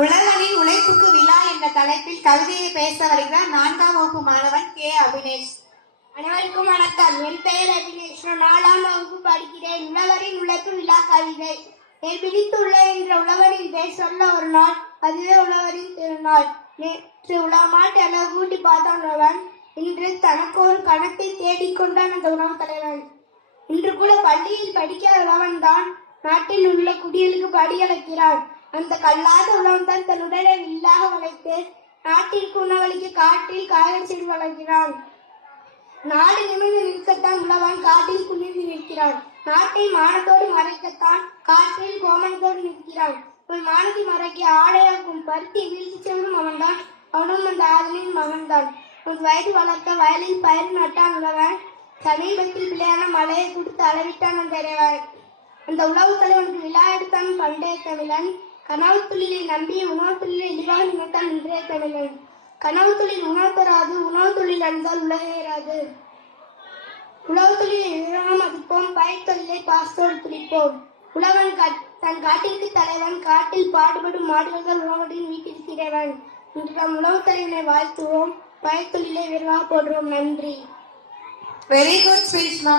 உழவனின் உழைப்புக்கு விழா என்ற தலைப்பில் கவிதையை பேச வருகிறார் 4ஆம் வகுப்பு மாணவன் கே. அபினேஷ். அனைவருக்கும் வணக்கம். என் பெயர் அபினேஷ். 4ஆம் வகுப்பு படிக்கிறேன். உழவரின் உழைப்பு விழா கவிதை. என் பிடித்துள்ள என்ற உழவரின் பேர் சொல்ல ஒரு நாள், அதுவே உழவரின் திருநாள். நேற்று உலகமாட்டு எல்லாம் கூட்டி பார்த்தான் உழவன். இன்று தனக்கு ஒரு கணத்தை தேடிக்கொண்டான் அந்த உணவு தலைவன். இன்று கூட பள்ளியில் படிக்க உழவன் தான் நாட்டில் உள்ள குடிகளுக்கு படியளிக்கிறான். அந்த கல்லாத உழவன் தான் தன் உடலை வில்லாக வளைத்து நாட்டிற்கு உணவளிக்க காட்டில் காய்கறி செடி வளர்க்கிறான். நாடு நிமிர்ந்து நிற்கத்தான் உழவன் காட்டில் குனிந்து நிற்கிறான். நாட்டை மானத்தோடு மறைக்கத்தான் காற்றில் கோமணத்தோடு நிற்கிறான். ஒரு மானத்தை மறைக்க ஆடையாக்கும் பருத்தி வீழ்ச்சி செல்லும் அவன்தான். அவனும் அந்த ஆதலின் மகன்தான். ஒரு வயது வளர்க்க வயலில் பயிர் நட்டான் உழவன். சமீபத்தில் பிள்ளையான மழையை கொடுத்து அளவிட்டான் அந்த இறைவன். அந்த உழவு தலைவனுக்கு விழா எடுத்தான் பண்டைய தமிழன். கனவு தொழிலை நம்பி உணவு தொழிலை எதிராக நினைத்தான் இன்றைய தமிழன். கனவு தொழில் உணவு தராது, உணவு தொழில் அணிந்தால் உலகேறாது. உழவு தொழிலை எதிராக மதிப்போம், பயிர் தொழிலை பாசத்தோடு துடிப்போம். உழவன் தன் காட்டிற்கு தலைவன், காட்டில் பாடுபடும் மாடுகள் உணவுடன் வீட்டிற்கு இறைவன். இன்று நம் உழவு தலைவனை வாழ்த்துவோம், பயிர் தொழிலை விரைவாக போடுவோம். நன்றி. வெரி குட் ஸ்பீச் மா.